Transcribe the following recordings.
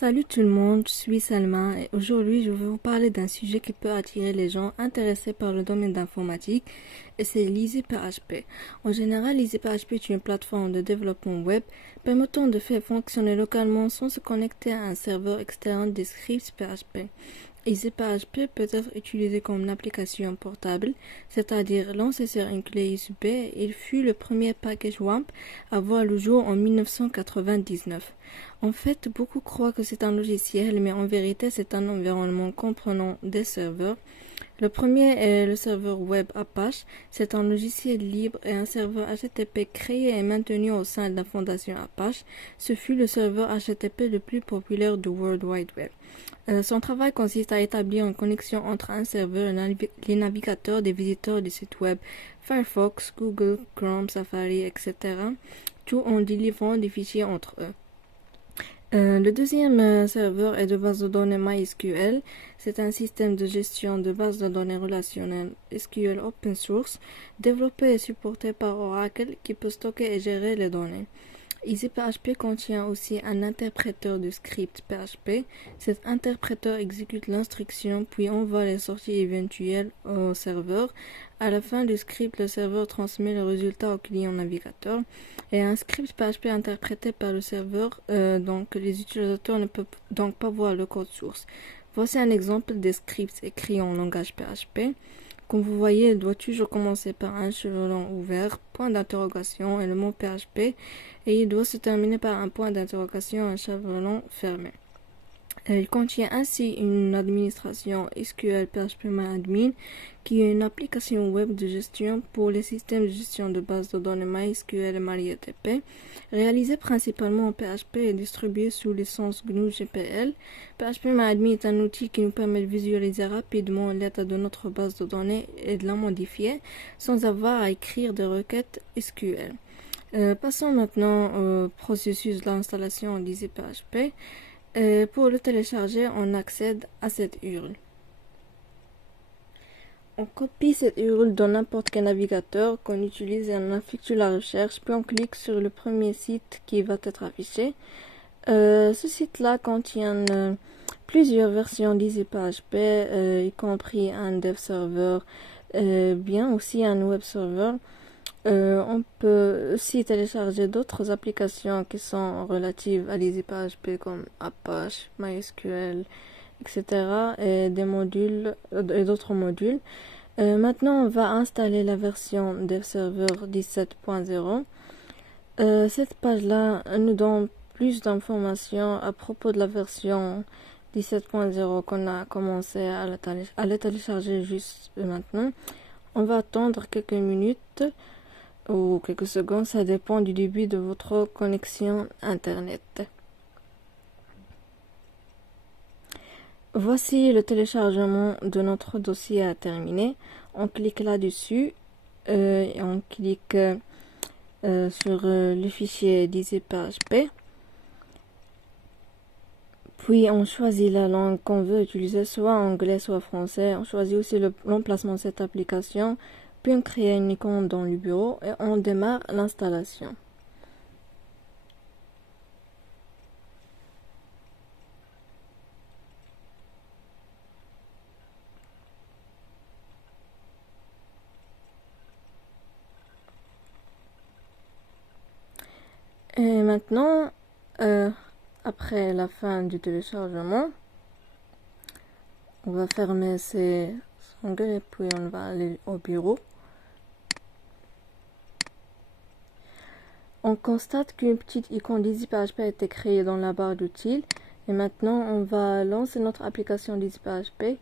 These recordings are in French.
Salut tout le monde, je suis Salma et aujourd'hui je vais vous parler d'un sujet qui peut attirer les gens intéressés par le domaine d'informatique et c'est l'EasyPHP. En général, l'EasyPHP est une plateforme de développement web permettant de faire fonctionner localement sans se connecter à un serveur externe des scripts PHP. EasyPHP peut être utilisé comme une application portable, c'est-à-dire lancé sur une clé USB. Il fut le premier package WAMP à voir le jour en 1999. En fait, beaucoup croient que c'est un logiciel, mais en vérité, c'est un environnement comprenant des serveurs. Le premier est le serveur web Apache. C'est un logiciel libre et un serveur HTTP créé et maintenu au sein de la fondation Apache. Ce fut le serveur HTTP le plus populaire du World Wide Web. Son travail consiste à établir une connexion entre un serveur et les navigateurs des visiteurs du site web Firefox, Google, Chrome, Safari, etc., tout en délivrant des fichiers entre eux. Le deuxième serveur est de base de données MySQL. C'est un système de gestion de bases de données relationnelles SQL open source, développé et supporté par Oracle qui peut stocker et gérer les données. EasyPHP contient aussi un interpréteur de script PHP. Cet interpréteur exécute l'instruction puis envoie les sorties éventuelles au serveur. À la fin du script, le serveur transmet le résultat au client navigateur. Et un script PHP interprété par le serveur, donc les utilisateurs ne peuvent donc pas voir le code source. Voici un exemple des scripts écrits en langage PHP. Comme vous voyez, il doit toujours commencer par un chevelon ouvert, point d'interrogation et le mot PHP, et il doit se terminer par un point d'interrogation et un chevelon fermé. Il contient ainsi une administration SQL PHPMyAdmin, qui est une application web de gestion pour les systèmes de gestion de bases de données MySQL et MariaDB, réalisée principalement en PHP et distribuée sous licence GNU GPL. PHPMyAdmin est un outil qui nous permet de visualiser rapidement l'état de notre base de données et de la modifier sans avoir à écrire des requêtes SQL. Passons maintenant au processus d'installation d'EasyPHP. Pour le télécharger, on accède à cette URL. On copie cette URL dans n'importe quel navigateur qu'on utilise et on effectue la recherche, puis on clique sur le premier site qui va être affiché. Ce site-là contient plusieurs versions d'EasyPHP, y compris un dev server, bien aussi un web server. On peut aussi télécharger d'autres applications qui sont relatives à l'EasyPHP comme Apache, MySQL, etc. et des modules et d'autres modules. Maintenant, on va installer la version Dev Server 17.0. Cette page-là nous donne plus d'informations à propos de la version 17.0 qu'on a commencé à la télécharger juste maintenant. On va attendre quelques minutes ou quelques secondes, ça dépend du début de votre connexion internet. Voici le téléchargement de notre dossier à terminer. On clique là-dessus et on clique sur le fichier d'EasyPHP. Puis on choisit la langue qu'on veut utiliser, soit anglais, soit français. On choisit aussi l'emplacement de cette application. Puis on crée une icône dans le bureau et on démarre l'installation. Et maintenant, après la fin du téléchargement, on va fermer ces onglets et puis on va aller au bureau. On constate qu'une petite icône d'EasyPHP a été créée dans la barre d'outils. Et maintenant, on va lancer notre application d'EasyPHP.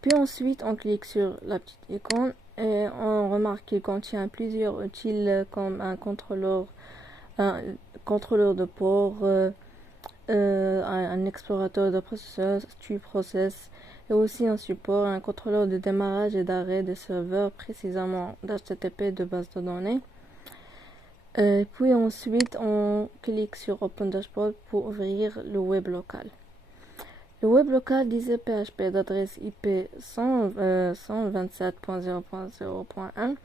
Puis ensuite, on clique sur la petite icône et on remarque qu'il contient plusieurs outils comme un contrôleur de port, un explorateur de processeurs, process, et aussi un support, un contrôleur de démarrage et d'arrêt des serveurs, précisément d'HTTP de base de données. Puis ensuite, on clique sur Open Dashboard pour ouvrir le web local. Le web local d'EasyPHP d'adresse IP 127.0.0.1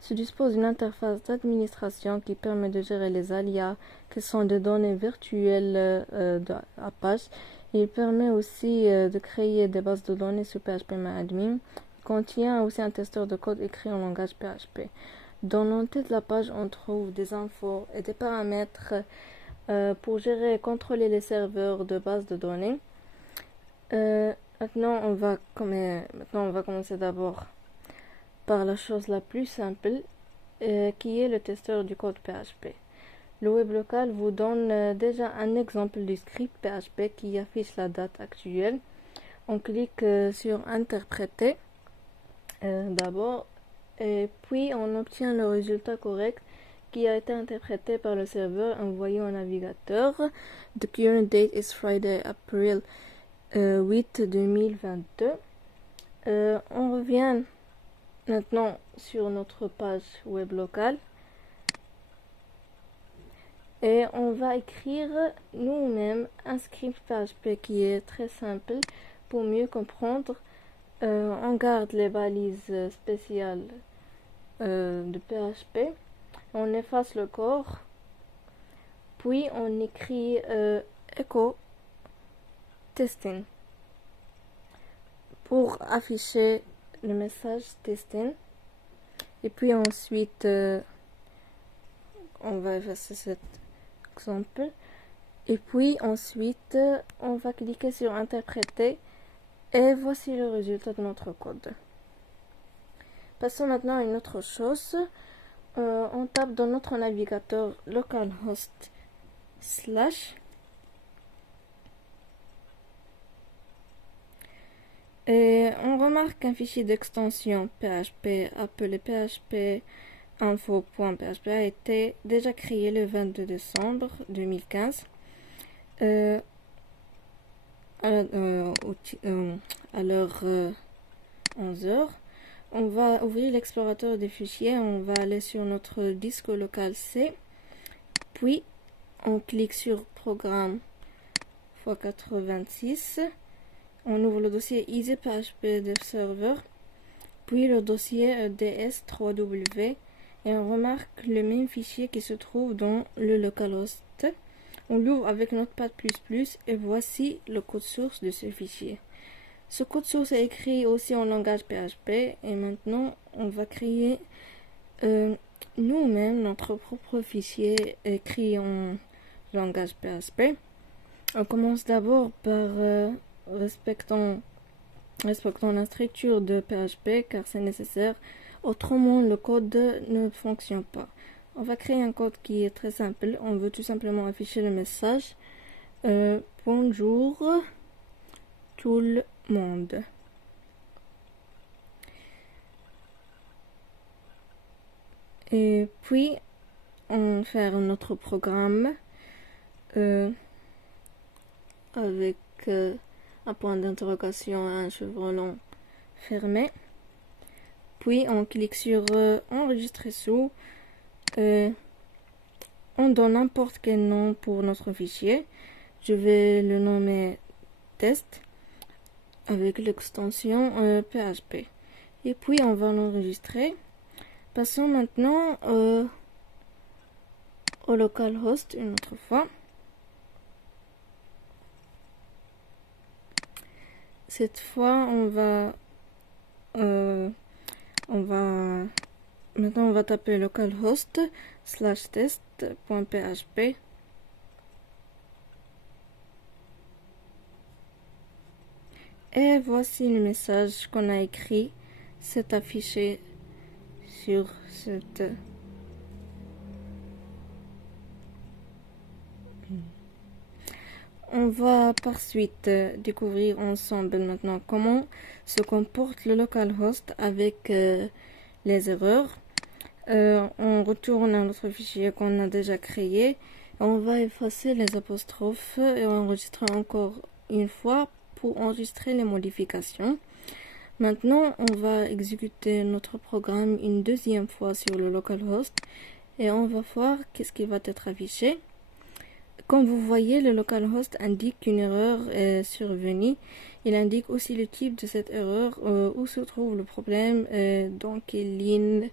se dispose d'une interface d'administration qui permet de gérer les alias qui sont des données virtuelles d'Apache Il permet aussi de créer des bases de données sur PHP-MyAdmin. Il contient aussi un testeur de code écrit en langage PHP. Dans l'entier de la page, on trouve des infos et des paramètres pour gérer et contrôler les serveurs de base de données. Maintenant, on va commencer d'abord par la chose la plus simple, qui est le testeur du code PHP. Le web local vous donne déjà un exemple du script PHP qui affiche la date actuelle. On clique sur Interpréter d'abord, et puis on obtient le résultat correct qui a été interprété par le serveur envoyé au navigateur. The current date is Friday, April 8 2022. On revient maintenant sur notre page web locale et on va écrire nous-mêmes un script PHP qui est très simple pour mieux comprendre. On garde les balises spéciales de PHP, on efface le corps, puis on écrit echo testing pour afficher le message testing, et puis ensuite on va effacer cet exemple, et puis ensuite on va cliquer sur interpréter et voici le résultat de notre code. Passons maintenant à une autre chose. On tape dans notre navigateur localhost / et on remarque qu'un fichier d'extension PHP appelé php-info.php a été déjà créé le 22 décembre 2015 à l'heure 11h. On va ouvrir l'explorateur des fichiers, on va aller sur notre disque local C, puis on clique sur Programme x86, on ouvre le dossier EasyPHP Dev Server, puis le dossier ds3w, et on remarque le même fichier qui se trouve dans le localhost. On l'ouvre avec Notepad++, et voici le code source de ce fichier. Ce code source est écrit aussi en langage PHP, et maintenant on va créer nous-mêmes notre propre fichier écrit en langage PHP. On commence d'abord par respectant la structure de PHP car c'est nécessaire, autrement le code ne fonctionne pas. On va créer un code qui est très simple. On veut tout simplement afficher le message bonjour tout le monde. Et puis on fait notre programme avec un point d'interrogation et un chevron fermé. Puis on clique sur enregistrer sous. On donne n'importe quel nom pour notre fichier. Je vais le nommer test avec l'extension PHP. Et puis on va l'enregistrer. Passons maintenant au localhost une autre fois. Cette fois maintenant on va taper localhost /test.php. Et voici le message qu'on a écrit. C'est affiché sur cette On va par suite découvrir ensemble maintenant comment se comporte le localhost avec les erreurs. On retourne à notre fichier qu'on a déjà créé. On va effacer les apostrophes et enregistrer encore une fois pour enregistrer les modifications. Maintenant, on va exécuter notre programme une deuxième fois sur le localhost et on va voir qu'est-ce qui va être affiché. Comme vous voyez, le localhost indique qu'une erreur est survenue. Il indique aussi le type de cette erreur, où se trouve le problème, dans quelle ligne,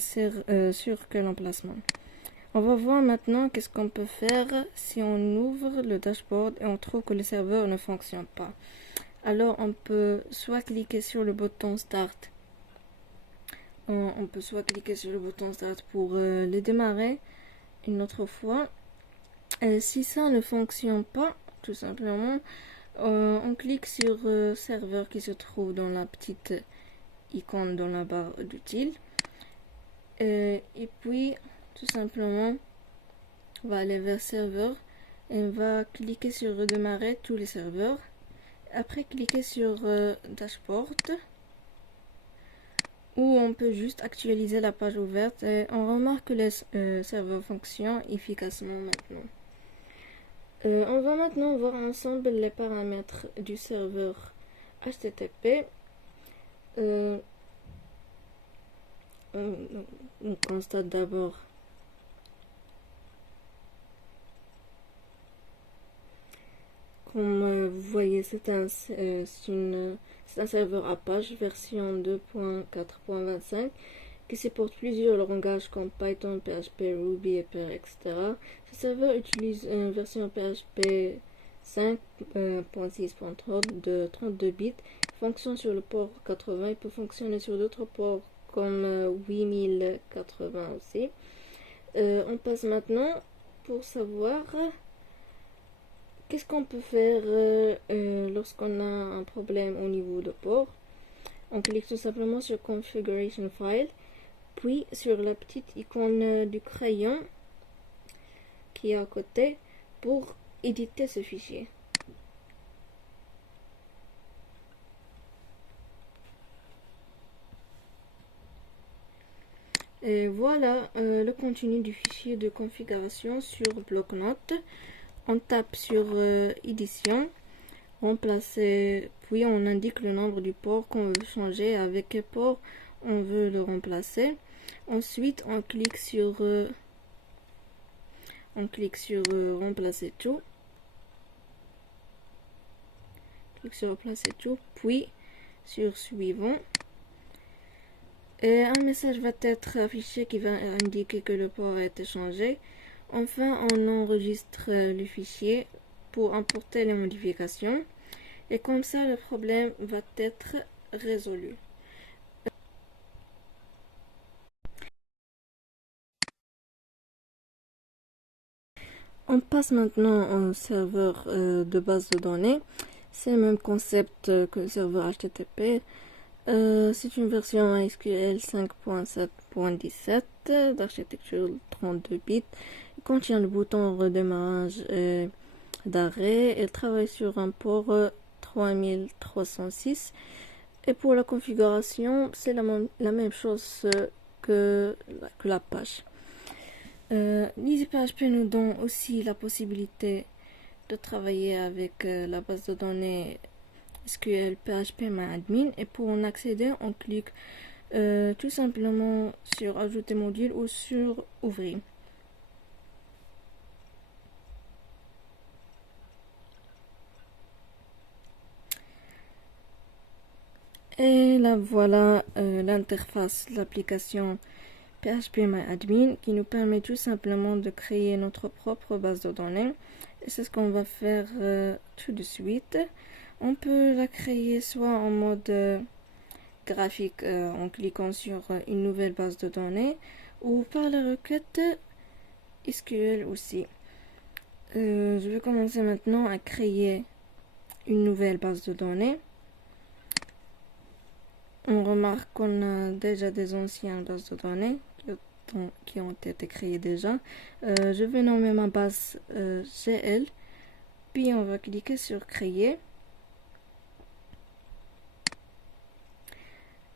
sur quel emplacement. On va voir maintenant qu'est-ce qu'on peut faire si on ouvre le dashboard et on trouve que le serveur ne fonctionne pas. Alors on peut soit cliquer sur le bouton Start. On peut soit cliquer sur le bouton Start pour le démarrer une autre fois. Si ça ne fonctionne pas, tout simplement, on clique sur serveur qui se trouve dans la petite icône dans la barre d'utile. Et puis, tout simplement, on va aller vers serveur et on va cliquer sur redémarrer tous les serveurs. Après, cliquer sur dashboard où on peut juste actualiser la page ouverte et on remarque que les serveurs fonctionnent efficacement maintenant. On va maintenant voir ensemble les paramètres du serveur HTTP. On constate d'abord comme vous voyez, c'est un serveur Apache version 2.4.25 qui supporte plusieurs langages comme Python, PHP, Ruby, Perl, etc. Ce serveur utilise une version PHP 5.6.30 de 32 bits, fonctionne sur le port 80 et peut fonctionner sur d'autres ports comme 8080 aussi. On passe maintenant pour savoir qu'est-ce qu'on peut faire lorsqu'on a un problème au niveau de port. On clique tout simplement sur Configuration File, puis sur la petite icône du crayon qui est à côté pour éditer ce fichier. Et voilà le contenu du fichier de configuration sur bloc-notes. On tape sur édition, remplacer, puis on indique le nombre du port qu'on veut changer, avec quel port on veut le remplacer. Ensuite, on clique sur remplacer tout. Clique sur remplacer tout, puis sur suivant. Et un message va être affiché qui va indiquer que le port a été changé. Enfin, on enregistre le fichier pour importer les modifications. Et comme ça, le problème va être résolu. On passe maintenant au serveur de base de données. C'est le même concept que le serveur HTTP. C'est une version MySQL 5.7.17 d'architecture 32 bits. Il contient le bouton redémarrage d'arrêt. Elle travaille sur un port 3306. Et pour la configuration, c'est la même chose que l'Apache. LeasyPHP nous donne aussi la possibilité de travailler avec la base de données SQL PHP-MyAdmin, et pour en accéder, on clique tout simplement sur Ajouter module ou sur Ouvrir. Et là voilà l'interface de l'application PHP-MyAdmin qui nous permet tout simplement de créer notre propre base de données. Et c'est ce qu'on va faire tout de suite. On peut la créer soit en mode graphique en cliquant sur une nouvelle base de données ou par la requête SQL aussi. Je vais commencer maintenant à créer une nouvelle base de données. On remarque qu'on a déjà des anciennes bases de données qui ont été créées déjà. Je vais nommer ma base GL, puis on va cliquer sur créer.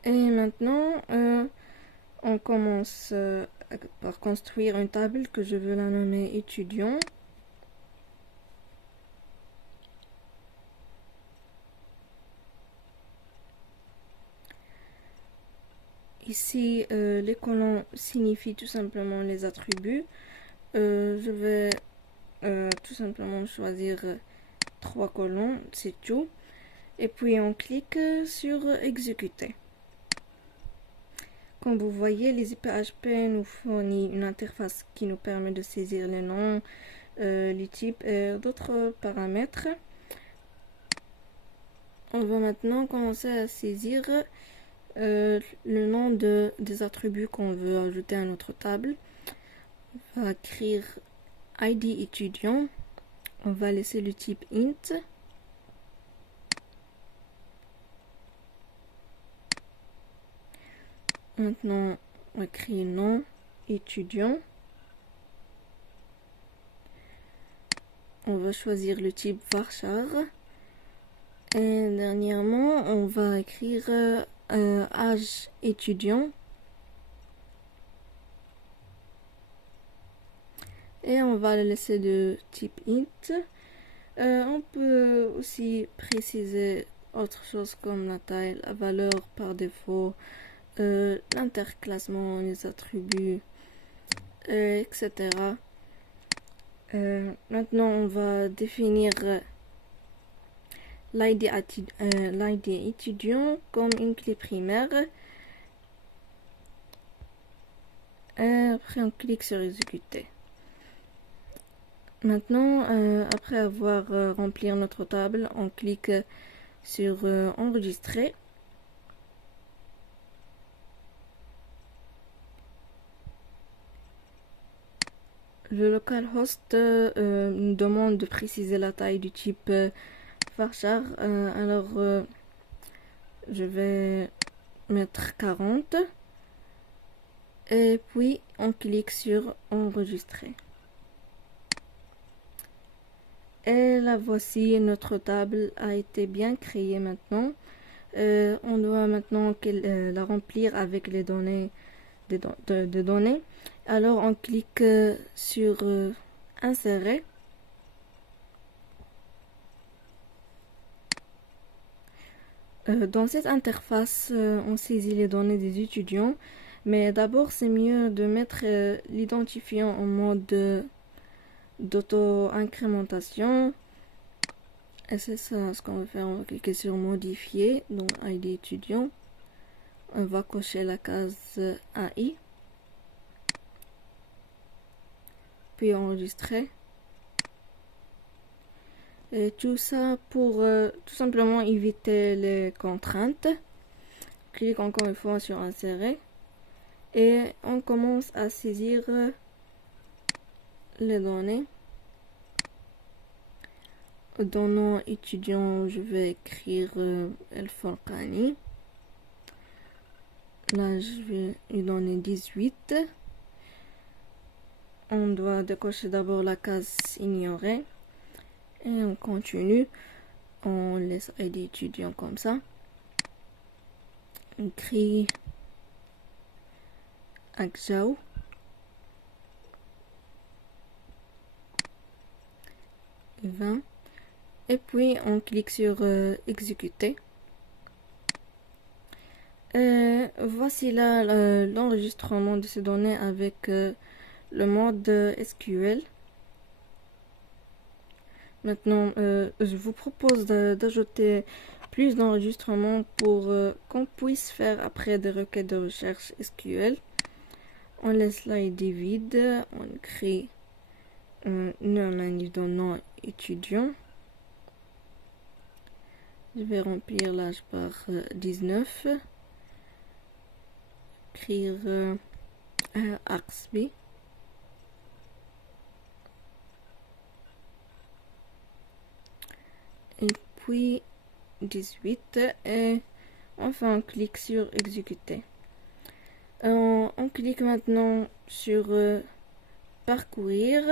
Et maintenant, on commence par construire une table que je veux la nommer étudiant. Ici, les colonnes signifient tout simplement les attributs. Je vais tout simplement choisir 3 colonnes, c'est tout. Et puis on clique sur exécuter. Comme vous voyez, l'EasyPHP nous fournit une interface qui nous permet de saisir les noms, les types et d'autres paramètres. On va maintenant commencer à saisir le nom des attributs qu'on veut ajouter à notre table. On va écrire ID étudiant. On va laisser le type int. Maintenant, on écrit nom étudiant. On va choisir le type varchar. Et dernièrement, on va écrire âge étudiant. Et on va le laisser de type int. On peut aussi préciser autre chose comme la taille, la valeur par défaut, l'interclassement, les attributs, etc. Maintenant, on va définir l'ID étudiant comme une clé primaire. Et après, on clique sur exécuter. Maintenant, après avoir rempli notre table, on clique sur enregistrer. Le localhost nous demande de préciser la taille du type varchar. Alors, je vais mettre 40. Et puis, on clique sur enregistrer. Et la voici, notre table a été bien créée maintenant. On doit maintenant la remplir avec les données de données. Alors on clique sur insérer. Dans cette interface, on saisit les données des étudiants, mais d'abord c'est mieux de mettre l'identifiant en mode d'auto-incrémentation. Et c'est ça ce qu'on va faire. On va cliquer sur modifier, donc ID étudiant. On va cocher la case AI. Puis enregistrer. Et tout ça pour tout simplement éviter les contraintes. Clique encore une fois sur insérer. Et on commence à saisir les données. Dans nom étudiant, je vais écrire El Forcani. Là, je vais lui donner 18. On doit décocher d'abord la case ignorer. Et on continue. On laisse ID étudiant comme ça. On écrit Akjao. Et 20. Et puis on clique sur exécuter. Voici là l'enregistrement de ces données avec le mode SQL. Maintenant, je vous propose d'ajouter plus d'enregistrements pour qu'on puisse faire après des requêtes de recherche SQL. On laisse l'ID vide, on crée un manif de nom étudiant. Je vais remplir l'âge par 19. Écrire Axby. Et puis 18. Et enfin on clique sur exécuter. On clique maintenant sur parcourir.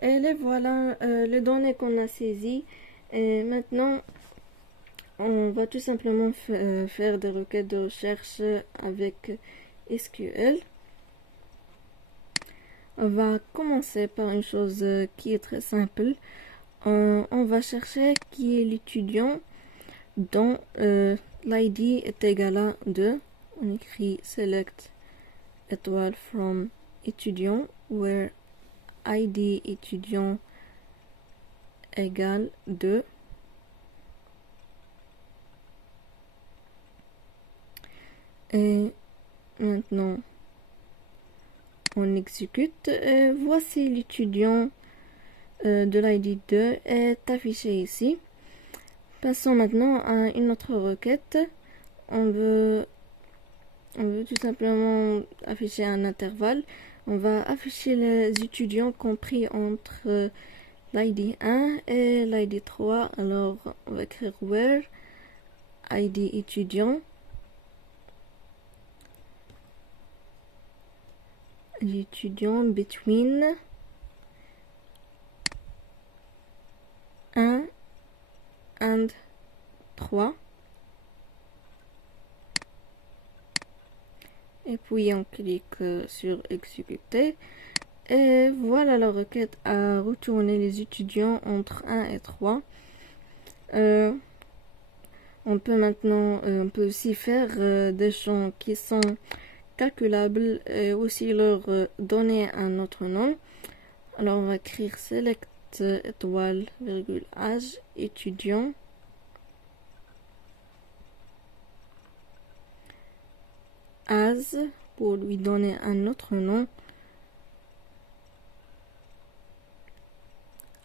Et les voilà les données qu'on a saisies. Et maintenant on va tout simplement faire des requêtes de recherche avec SQL. On va commencer par une chose qui est très simple. On va chercher qui est l'étudiant dont l'ID est égal à 2. On écrit select étoile from étudiant where ID étudiant égale 2. Et Maintenant, on exécute. Voici l'étudiant de l'ID 2 est affiché ici. Passons maintenant à une autre requête. On veut tout simplement afficher un intervalle. On va afficher les étudiants compris entre l'ID 1 et l'ID 3. Alors, on va écrire where ID étudiant. L'étudiant between 1 and 3. Et puis on clique sur exécuter. Et voilà, la requête a retourné les étudiants entre 1 et 3. On peut aussi faire des champs qui sont calculables et aussi leur donner un autre nom. Alors on va écrire select étoile virgule âge étudiant as pour lui donner un autre nom,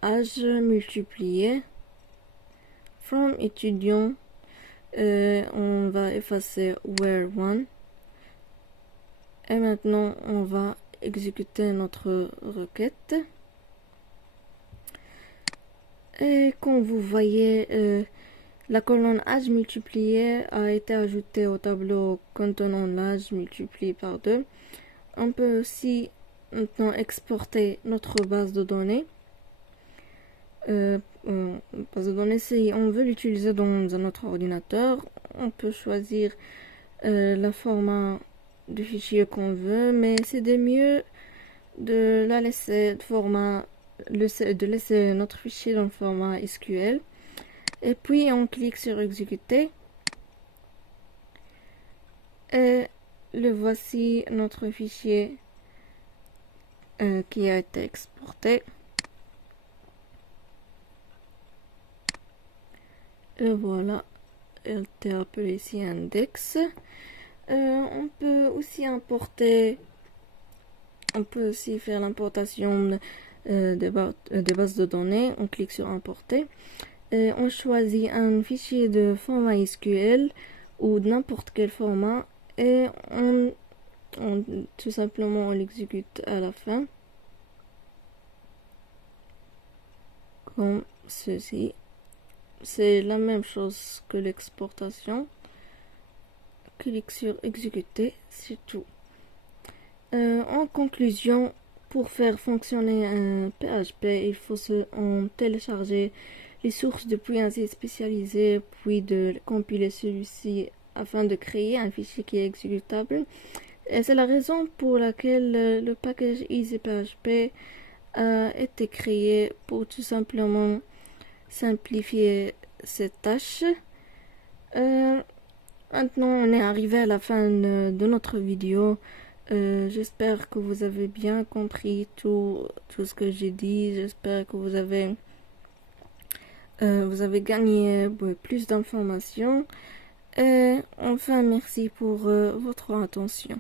âge multiplié from étudiant. On va effacer where one et maintenant on va exécuter notre requête. Et comme vous voyez, la colonne âge multiplié a été ajoutée au tableau contenant l'âge multiplié par 2. On peut aussi maintenant exporter notre base de données. Base de données, si on veut l'utiliser dans un autre ordinateur, on peut choisir le format du fichier qu'on veut, mais c'est de mieux de la laisser de laisser notre fichier dans le format SQL. Et puis on clique sur exécuter. Et le voici, notre fichier qui a été exporté. Et voilà, elle était appelée ici index. On peut aussi faire l'importation des bases de données. On clique sur importer. On choisit un fichier de format SQL ou n'importe quel format et tout simplement on l'exécute à la fin comme ceci. C'est la même chose que l'exportation. Clique sur exécuter, c'est tout. En conclusion, pour faire fonctionner un PHP, il faut télécharger les sources depuis un site spécialisé, puis de compiler celui-ci afin de créer un fichier qui est exécutable. Et c'est la raison pour laquelle le package EasyPHP a été créé pour tout simplement simplifier cette tâche. Maintenant, on est arrivé à la fin de notre vidéo. J'espère que vous avez bien compris tout ce que j'ai dit. J'espère que vous avez gagné plus d'informations. Et enfin, merci pour votre attention.